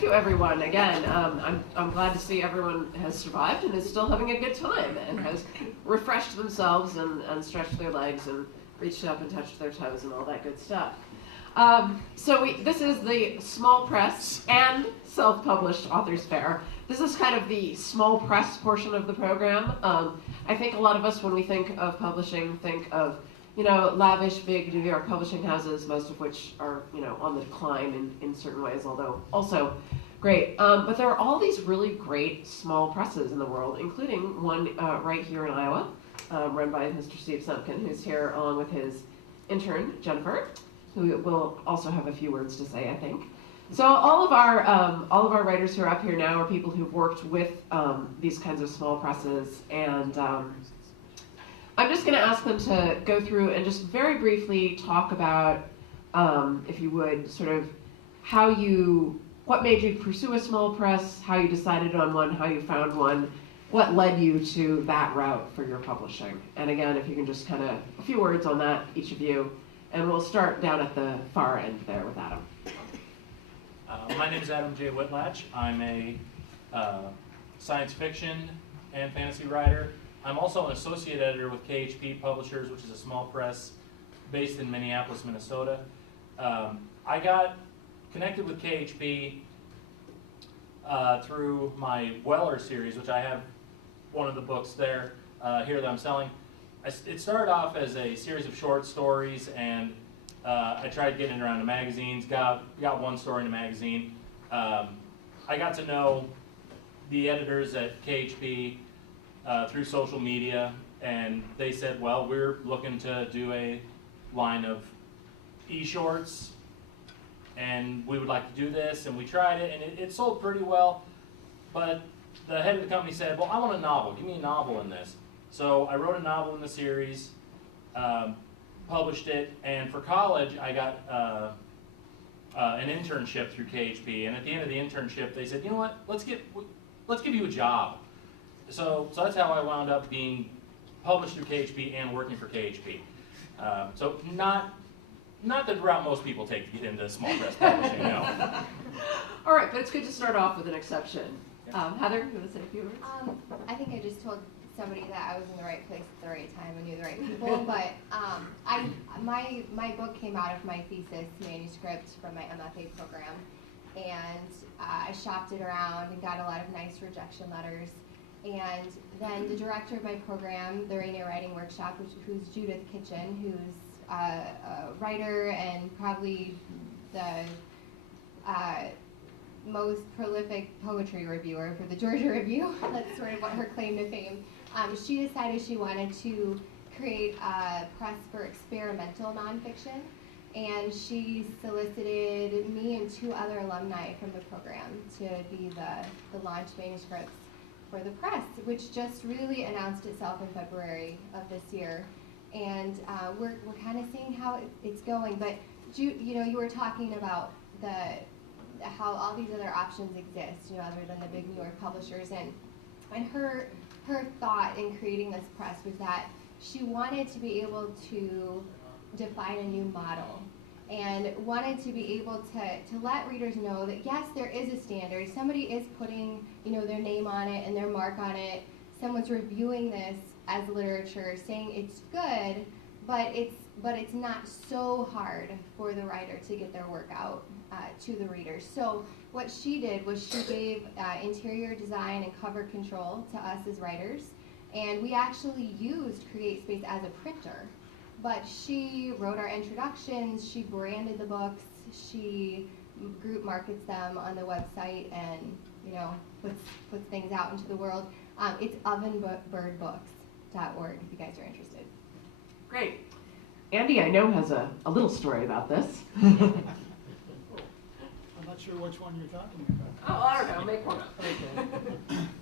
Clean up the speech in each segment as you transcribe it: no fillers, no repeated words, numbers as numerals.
thank you, everyone. Again, I'm glad to see everyone has survived and is still having a good time and has refreshed themselves and stretched their legs and reached up and touched their toes and all that good stuff. This is the small press and self-published authors fair. This is kind of the small press portion of the program. I think a lot of us, when we think of publishing, think of lavish, big New York publishing houses, most of which are, on the decline in certain ways, although also great. But there are all these really great small presses in the world, including one right here in Iowa, run by Mr. Steve Semken, who's here along with his intern, Jennifer, who will also have a few words to say, I think. So all of our writers who are up here now are people who've worked with these kinds of small presses, and I'm just going to ask them to go through and just very briefly talk about, if you would, sort of what made you pursue a small press, how you decided on one, how you found one, what led you to that route for your publishing. And again, if you can just kind of, a few words on that, each of you, and we'll start down at the far end there with Adam. My name is Adam J. Whitlatch. I'm a science fiction and fantasy writer. I'm also an associate editor with KHP Publishers, which is a small press based in Minneapolis, Minnesota. I got connected with KHP through my Weller series, which I have one of the books there here that I'm selling. It started off as a series of short stories, and I tried getting it around to magazines, got one story in a magazine. I got to know the editors at KHP through social media, and they said, well, we're looking to do a line of e-shorts, and we would like to do this, and we tried it, and it sold pretty well, but the head of the company said, well, I want a novel, give me a novel in this. So I wrote a novel in the series, published it, and for college I got an internship through KHP, and at the end of the internship they said, you know what, let's give you a job. So that's how I wound up being published through KHP and working for KHP. So not the route most people take to get into small press publishing, no. All right, but it's good to start off with an exception. Heather, you want to say a few words? I think I just told somebody that I was in the right place at the right time and knew the right people, but my book came out of my thesis manuscript from my MFA program, and I shopped it around and got a lot of nice rejection letters. And then the director of my program, the Rainier Writing Workshop, who's Judith Kitchen, who's a writer and probably the most prolific poetry reviewer for the Georgia Review. That's sort of what her claim to fame. She decided she wanted to create a press for experimental nonfiction, and she solicited me and 2 other alumni from the program to be the launch manuscripts for the press, which just really announced itself in February of this year. And we're kind of seeing how it's going. But you were talking about how all these other options exist, other than the big New York publishers. And her thought in creating this press was that she wanted to be able to define a new model, and wanted to be able to let readers know that yes, there is a standard. Somebody is putting their name on it and their mark on it. Someone's reviewing this as literature, saying it's good, but it's not so hard for the writer to get their work out to the readers. So what she did was she gave interior design and cover control to us as writers, and we actually used CreateSpace as a printer. But she wrote our introductions, she branded the books, she group markets them on the website, and puts things out into the world. It's ovenbirdbooks.org if you guys are interested. Great. Andy, I know, has a little story about this. I'm not sure which one you're talking about. Oh, I don't know. Make one up. Okay.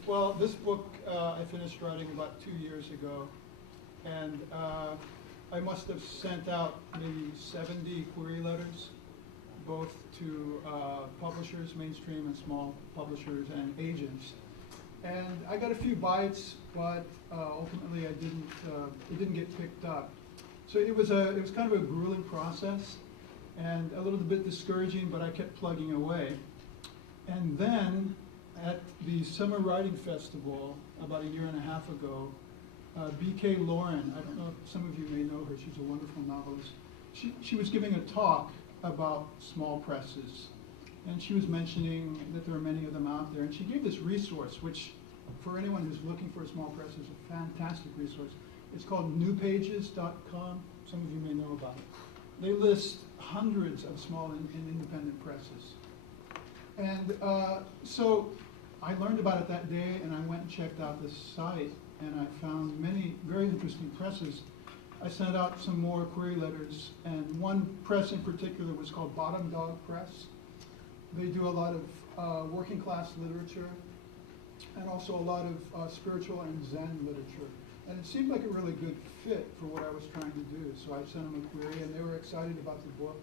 Well, this book I finished writing about 2 years ago, and I must have sent out maybe 70 query letters, both to publishers, mainstream and small publishers, and agents. And I got a few bites, but ultimately it didn't get picked up. So it was kind of a grueling process and a little bit discouraging, but I kept plugging away. And then at the Summer Writing Festival about a year and a half ago, B.K. Lauren, I don't know if some of you may know her, she's a wonderful novelist. She was giving a talk about small presses. And she was mentioning that there are many of them out there. And she gave this resource, which for anyone who's looking for a small press is a fantastic resource. It's called newpages.com. Some of you may know about it. They list hundreds of small and independent presses. And so I learned about it that day, and I went and checked out this site, and I found many very interesting presses. I sent out some more query letters, and one press in particular was called Bottom Dog Press. They do a lot of working class literature, and also a lot of spiritual and Zen literature. And it seemed like a really good fit for what I was trying to do. So I sent them a query, and they were excited about the book,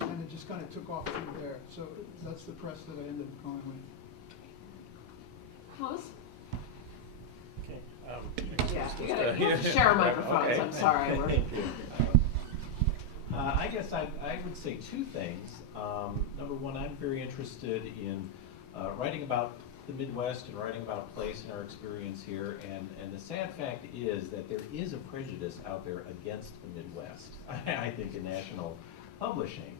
and it just kind of took off from there. So that's the press that I ended up going with. Close? Okay. Yeah, you have to share microphones. Okay. I'm sorry. Thank you. I guess I would say two things. Number one, I'm very interested in writing about the Midwest and writing about place and our experience here. And the sad fact is that there is a prejudice out there against the Midwest, I think, in national publishing.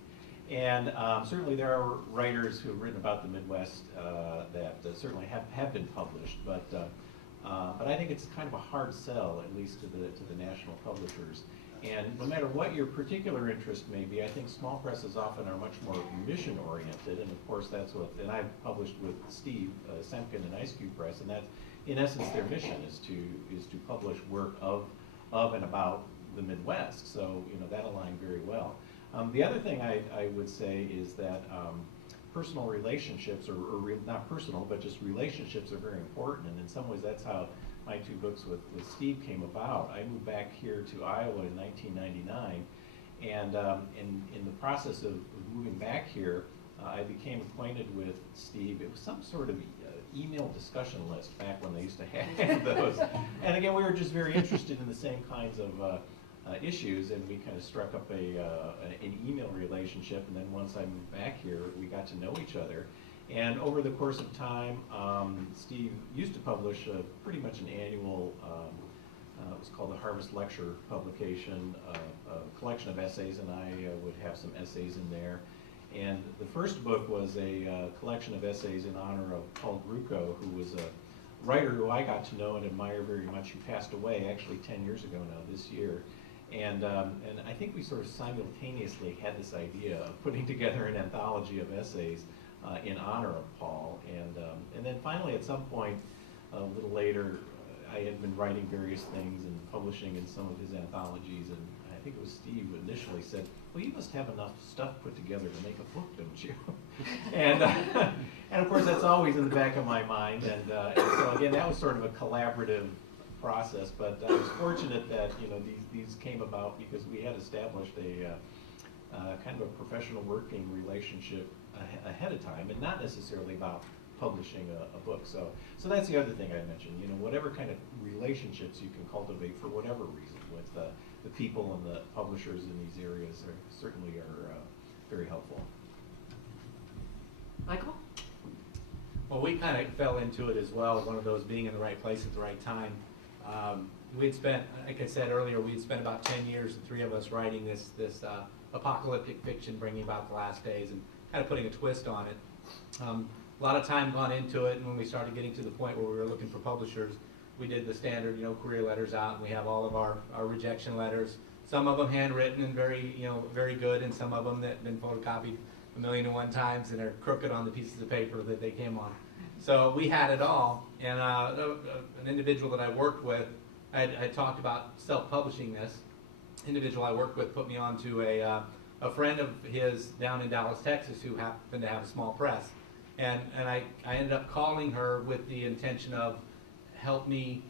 And certainly there are writers who have written about the Midwest that certainly have been published, but I think it's kind of a hard sell, at least to the national publishers. And no matter what your particular interest may be, I think small presses often are much more mission-oriented, and of course that's what, and I've published with Steve, Semken and Ice Cube Press, and that's, in essence, their mission is to publish work of and about the Midwest, so that aligned very well. The other thing I would say is that personal relationships, or not personal, but just relationships are very important, and in some ways that's how my two books with Steve came about. I moved back here to Iowa in 1999, and in the process of moving back here, I became acquainted with Steve. It was some sort of email discussion list back when they used to have those. And again, we were just very interested in the same kinds of issues, and we kind of struck up an email relationship, and then once I moved back here, we got to know each other. And over the course of time, Steve used to publish pretty much an annual, it was called the Harvest Lecture publication, a collection of essays, and I would have some essays in there. And the first book was a collection of essays in honor of Paul Gruco, who was a writer who I got to know and admire very much, who passed away actually 10 years ago now, this year. And I think we sort of simultaneously had this idea of putting together an anthology of essays in honor of Paul, and then finally at some point a little later I had been writing various things and publishing in some of his anthologies, and I think it was Steve who initially said, well, you must have enough stuff put together to make a book, don't you? and of course that's always in the back of my mind, and so again that was sort of a collaborative process, but I was fortunate that these came about because we had established a kind of a professional working relationship ahead of time, and not necessarily about publishing a book. So that's the other thing I mentioned. Whatever kind of relationships you can cultivate for whatever reason with the people and the publishers in these areas certainly are very helpful. Michael? Well, we kind of fell into it as well, one of those being in the right place at the right time. We'd spent, like I said earlier, we'd spent about 10 years, the three of us, writing this apocalyptic fiction, bringing about the last days and kind of putting a twist on it. A lot of time gone into it, and when we started getting to the point where we were looking for publishers, we did the standard, career letters out, and we have all of our rejection letters. Some of them handwritten and very good, and some of them that have been photocopied 1,000,001 times and are crooked on the pieces of paper that they came on. So we had it all, and an individual that I worked with, I talked about self-publishing this. Individual I worked with put me on to a friend of his down in Dallas, Texas, who happened to have a small press. And I ended up calling her with the intention of help me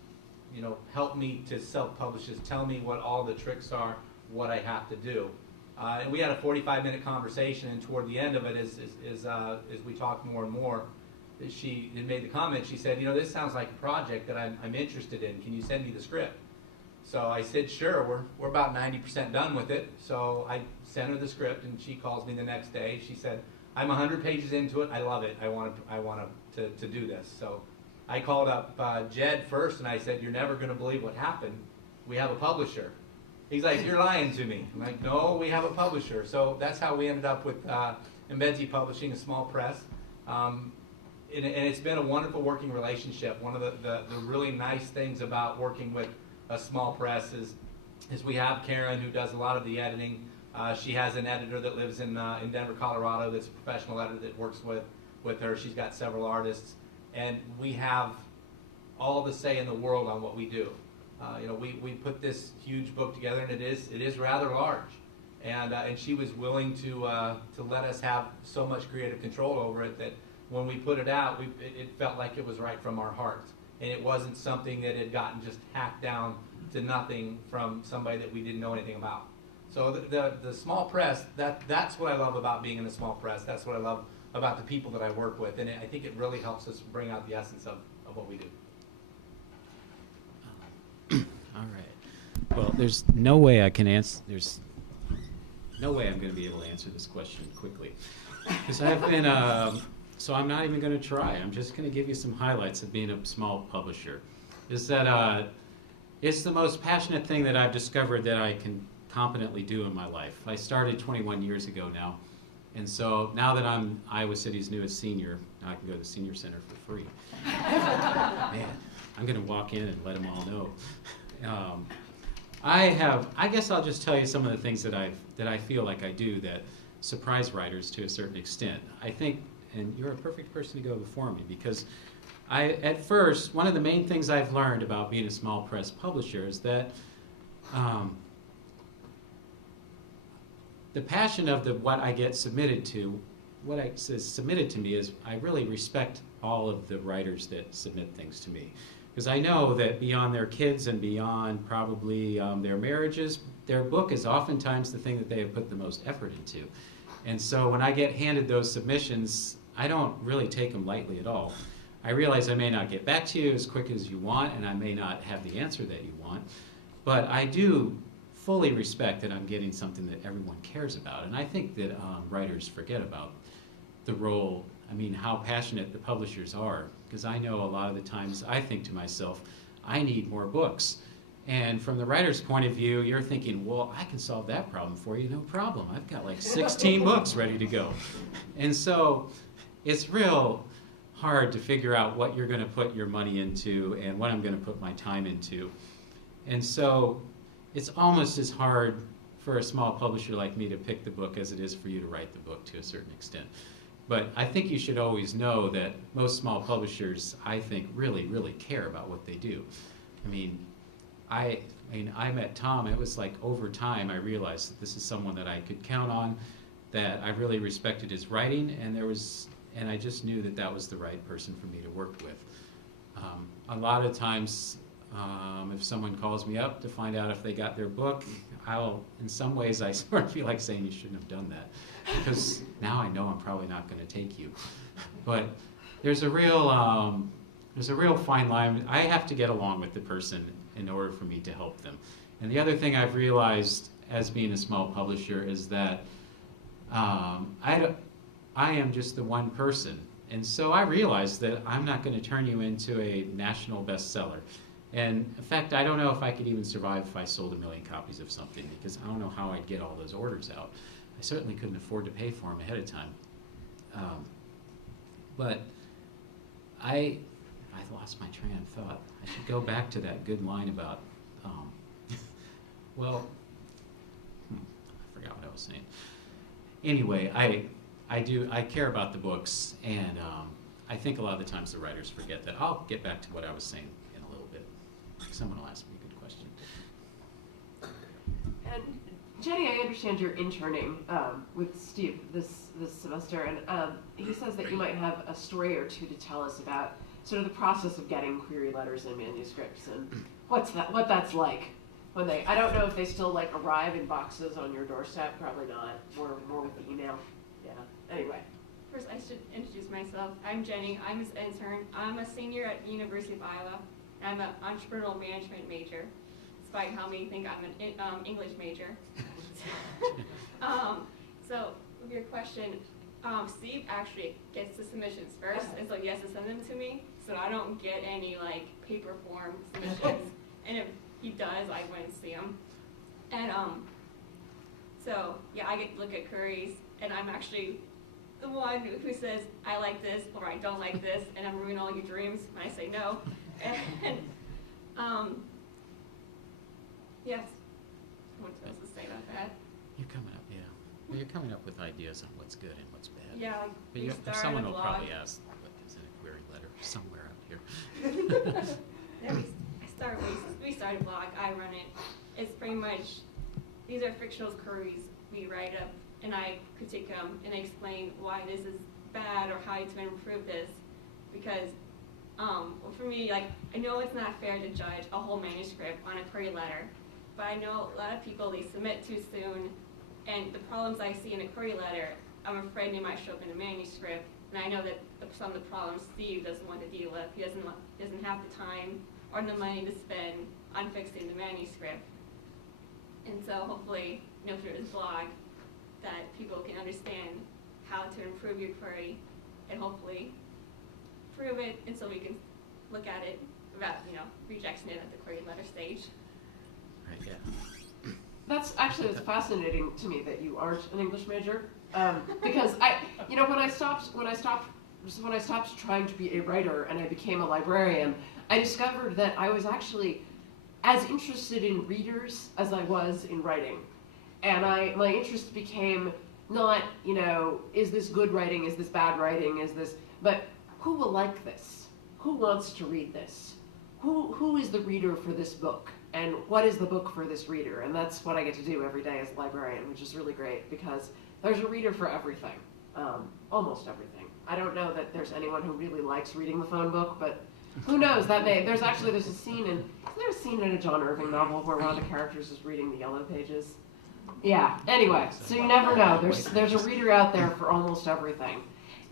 to self-publish this, tell me what all the tricks are, what I have to do. And we had a 45-minute conversation, and toward the end of it, as we talked more and more, she had made the comment, she said, this sounds like a project that I'm interested in. Can you send me the script? So I said, sure, we're about 90% done with it. So I sent her the script, and she calls me the next day. She said, I'm 100 pages into it. I love it. I want to do this. So I called up Jed first, and I said, "You're never going to believe what happened. We have a publisher." He's like, "You're lying to me." I'm like, "No, we have a publisher." So that's how we ended up with Mbedzi Publishing, a small press. And it's been a wonderful working relationship. One of the really nice things about working with a small press is we have Karen, who does a lot of the editing. She has an editor that lives in Denver, Colorado, that's a professional editor that works with her. She's got several artists. And we have all the say in the world on what we do. We put this huge book together, and it is rather large. And she was willing to let us have so much creative control over it that when we put it out, it felt like it was right from our heart. And it wasn't something that had gotten just hacked down to nothing from somebody that we didn't know anything about. So the small press, that's what I love about being in a small press. That's what I love about the people that I work with. And I think it really helps us bring out the essence of what we do. All right. Well, there's no way I can answer. There's no way I'm going to be able to answer this question quickly, because I've been. So I'm not even going to try. I'm just going to give you some highlights of being a small publisher. Is that it's the most passionate thing that I've discovered that I can competently do in my life. I started 21 years ago now, and so now that I'm Iowa City's newest senior, now I can go to the senior center for free. Man, I'm going to walk in and let them all know. I guess I'll just tell you some of the things that I feel like I do that surprise writers to a certain extent. I think, and you're a perfect person to go before me, because at first, one of the main things I've learned about being a small press publisher is that the passion of what I get submitted to, submitted to me is I really respect all of the writers that submit things to me. Because I know that beyond their kids and beyond probably their marriages, their book is oftentimes the thing that they have put the most effort into. And so when I get handed those submissions, I don't really take them lightly at all. I realize I may not get back to you as quick as you want, and I may not have the answer that you want, but I do fully respect that I'm getting something that everyone cares about. And I think that writers forget about the role, how passionate the publishers are, because I know a lot of the times I think to myself, I need more books. And from the writer's point of view, you're thinking, well, I can solve that problem for you, no problem. I've got like 16 books ready to go. And so it's real hard to figure out what you're going to put your money into and what I'm going to put my time into. And so it's almost as hard for a small publisher like me to pick the book as it is for you to write the book to a certain extent. But I think you should always know that most small publishers, I think, really, really care about what they do. I met Tom. It was like over time I realized that this is someone that I could count on, that I really respected his writing, and I just knew that that was the right person for me to work with. A lot of times, if someone calls me up to find out if they got their book, in some ways I sort of feel like saying you shouldn't have done that, because now I know I'm probably not going to take you. But there's a real fine line. I have to get along with the person in order for me to help them. And the other thing I've realized as being a small publisher is that I am just the one person. And so I realized that I'm not going to turn you into a national bestseller. And in fact, I don't know if I could even survive if I sold 1 million copies of something, because I don't know how I'd get all those orders out. I certainly couldn't afford to pay for them ahead of time. But I lost my train of thought. I should go back to that good line about, I forgot what I was saying. Anyway, I care about the books, and I think a lot of the times the writers forget that. I'll get back to what I was saying in a little bit. Someone will ask me a good question. And Jenny, I understand you're interning with Steve this semester, and he says that you might have a story or two to tell us about sort of the process of getting query letters and manuscripts, and what that's like when I don't know if they still like arrive in boxes on your doorstep, probably not, more with email. Yeah, anyway. First, I should introduce myself. I'm Jenny. I'm his intern. I'm a senior at the University of Iowa. I'm an entrepreneurial management major, despite how many think I'm an English major. So, with your question, Steve actually gets the submissions first, and so he has to send them to me, so I don't get any like paper form submissions. And if he does, I wouldn't see them. And so yeah, I get to look at queries, and I'm actually the one who says I like this or I don't like this, and I'm ruining all your dreams when I say no. And yes, what else to say about that? You're coming up, yeah. Well, you're coming up with ideas on what's good and what's bad. Yeah, like But we you, started someone a will blog. probably ask, what is in a query letter somewhere out here. Yeah, we started a blog, I run it. It's pretty much, these are fictional queries we write up, and I critique them and explain why this is bad or how to improve this. Because well, for me, like, I know it's not fair to judge a whole manuscript on a query letter, but I know a lot of people, they submit too soon, and the problems I see in a query letter, I'm afraid they might show up in a manuscript, and I know that some of the problems Steve doesn't want to deal with. He doesn't have the time or the money to spend on fixing the manuscript. And so hopefully, through this blog, that people can understand how to improve your query and hopefully prove it, and so we can look at it without, rejecting it at the query letter stage. Right, yeah. That's fascinating to me that you aren't an English major, because when I stopped trying to be a writer and I became a librarian, I discovered that I was actually as interested in readers as I was in writing, and my interest became not is this good writing, is this bad writing, but who will like this? Who wants to read this? Who is the reader for this book? And what is the book for this reader? And that's what I get to do every day as a librarian, which is really great because there's a reader for everything, almost everything. I don't know that there's anyone who really likes reading the phone book, but who knows? There's a scene isn't there a scene in a John Irving novel where one of the characters is reading the yellow pages? Yeah. Anyway, so you never know. There's a reader out there for almost everything,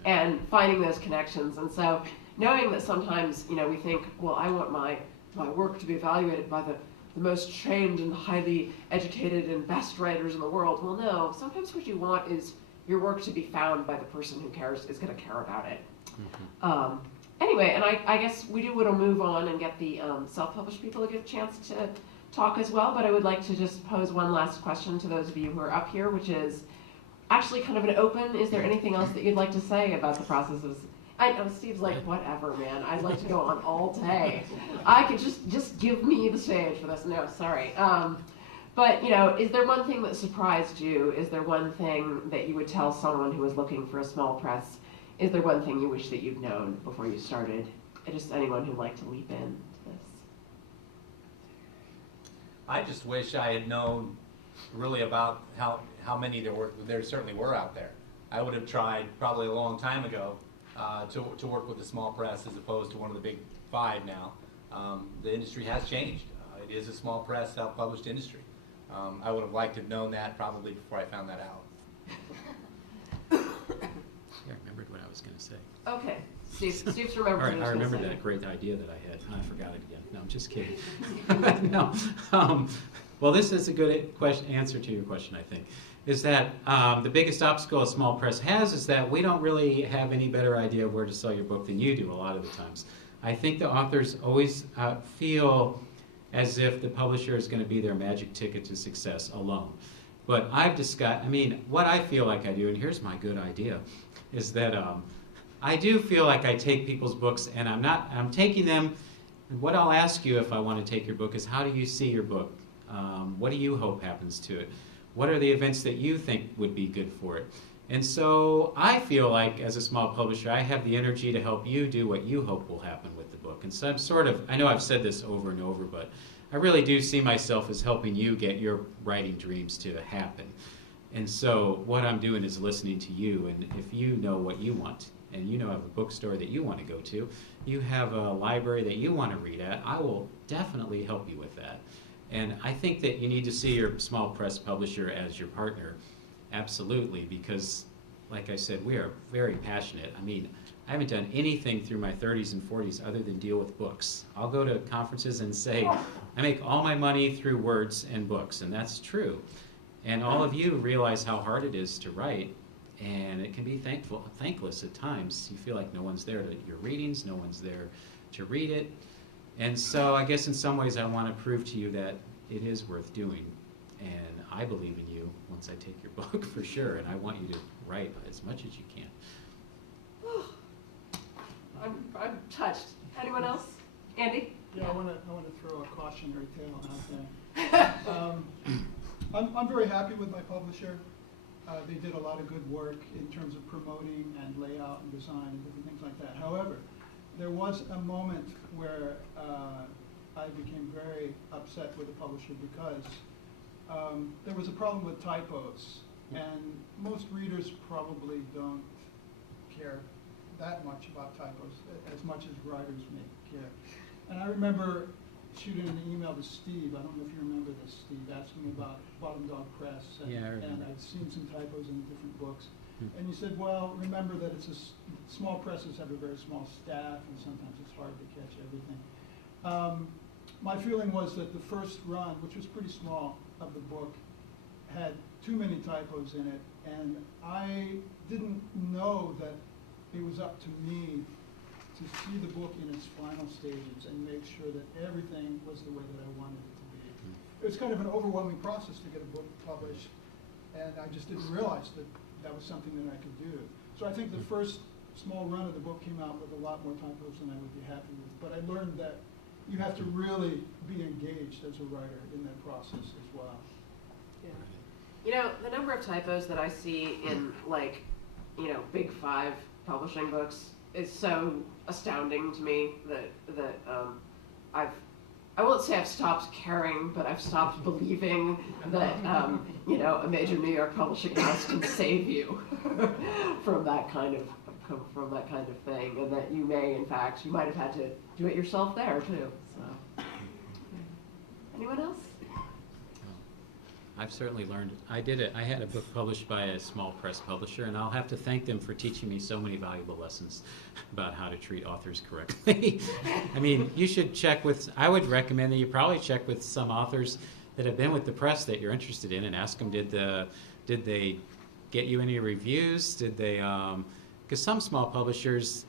and finding those connections. And so knowing that sometimes we think, well, I want my work to be evaluated by the most trained and highly educated and best writers in the world. Well, no. Sometimes what you want is your work to be found by the person who is going to care about it. Mm-hmm. Anyway, and I guess we want to move on and get the self-published people to get a chance to talk as well, but I would like to just pose one last question to those of you who are up here, which is actually kind of an open, is there anything else that you'd like to say about the process of, I know Steve's like, whatever, man, I'd like to go on all day. I could just give me the stage for this. No, sorry. But, is there one thing that surprised you? Is there one thing that you would tell someone who is looking for a small press? Is there one thing you wish that you'd known before you started? Just anyone who'd like to leap into this. I just wish I had known really about how many there certainly were out there. I would have tried probably a long time ago to work with a small press as opposed to one of the big five now. The industry has changed. It is a small press, self-published industry. I would have liked to have known that probably before I found that out. Yeah, I remembered what I was going to say. Okay, Steve's remembered. All right, I remembered that great idea that I had, and I forgot it again. No, I'm just kidding. No. Well, this is a good answer to your question, I think, is that the biggest obstacle a small press has is that we don't really have any better idea of where to sell your book than you do a lot of the times. I think the authors always feel as if the publisher is going to be their magic ticket to success alone. But what I feel like I do, and here's my good idea, is that I do feel like I take people's books and I'm taking them, and what I'll ask you if I want to take your book is, how do you see your book? What do you hope happens to it? What are the events that you think would be good for it? And so I feel like as a small publisher, I have the energy to help you do what you hope will happen with the book. And so I know I've said this over and over, but I really do see myself as helping you get your writing dreams to happen. And so what I'm doing is listening to you, and if you know what you want, and you have a bookstore that you want to go to, you have a library that you want to read at, I will definitely help you with that. And I think that you need to see your small press publisher as your partner, absolutely, because, like I said, we are very passionate. I haven't done anything through my 30s and 40s other than deal with books. I'll go to conferences and say, I make all my money through words and books, and that's true. And all of you realize how hard it is to write, And it can be thankless at times. You feel like no one's there to your readings, no one's there to read it. And so I guess in some ways I want to prove to you that it is worth doing. And I believe in you once I take your book for sure. And I want you to write as much as you can. I'm touched. Anyone else? Andy? Yeah, I want to throw a cautionary tale out there. I'm very happy with my publisher. They did a lot of good work in terms of promoting and layout and design and different things like that. However, there was a moment where I became very upset with the publisher because there was a problem with typos, and most readers probably don't care that much about typos, as much as writers may care. And I remember shooting an email to Steve, I don't know if you remember this, Steve, asking about Bottom Dog Press, and, Yeah, I remember. and I'd seen some typos in different books. And you said, well, remember that it's small presses have a very small staff, and sometimes it's hard to catch everything. My feeling was that the first run, which was pretty small, of the book, had too many typos in it, and I didn't know that it was up to me to see the book in its final stages and make sure that everything was the way that I wanted it to be. It was kind of an overwhelming process to get a book published, and I just didn't realize that that was something that I could do. So I think the first small run of the book came out with a lot more typos than I would be happy with. But I learned that you have to really be engaged as a writer in that process as well. Yeah. You know, the number of typos that I see in, like, you know, big 5 publishing books is so astounding to me that I won't say I've stopped caring, but I've stopped believing that you know, a major New York publishing house can save you from that kind of thing, and that you may, in fact, you might have had to do it yourself there too. So, anyone else? I've certainly learned. I had a book published by a small press publisher, and I'll have to thank them for teaching me so many valuable lessons about how to treat authors correctly. I mean, you should check with, I would recommend that you probably check with some authors that have been with the press that you're interested in and ask them, did they get you any reviews? Did they, because some small publishers,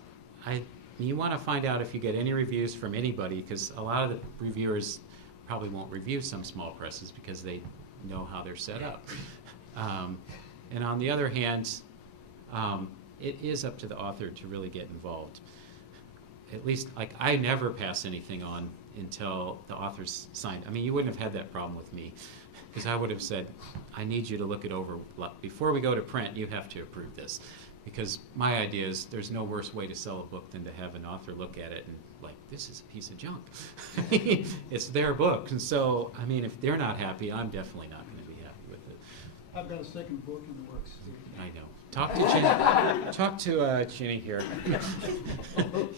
you want to find out if you get any reviews from anybody, because a lot of the reviewers probably won't review some small presses because they know how they're set up. And on the other hand, it is up to the author to really get involved. At least, like, I never pass anything on until the author's signed. I mean, you wouldn't have had that problem with me, because I would have said, I need you to look it over. Before we go to print, you have to approve this. Because my idea is there's no worse way to sell a book than to have an author look at it and like, this is a piece of junk. It's their book. And so, I mean, if they're not happy, I'm definitely not going to be happy with it. I've got a second book in the works, Steve. I know. Talk to Ginny. Talk to Ginny here.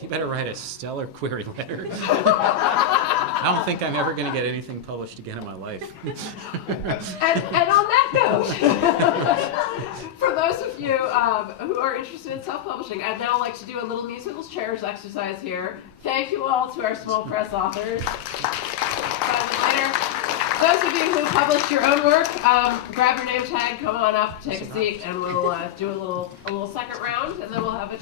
You better write a stellar query letter. I don't think I'm ever going to get anything published again in my life. And on that note, for those of you who are interested in self-publishing, I'd now like to do a little musical chairs exercise here. Thank you all to our small press authors. Later. Those of you who published your own work, grab your name tag, come on up, take a seat, and we'll do a little second round, and then we'll have it.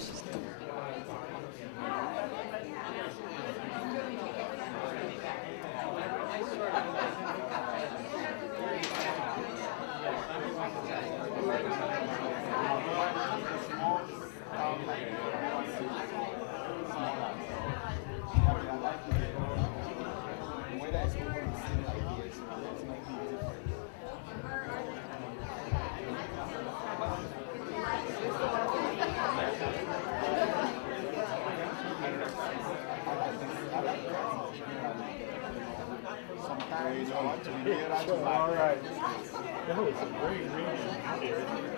All right. That was a great reading here.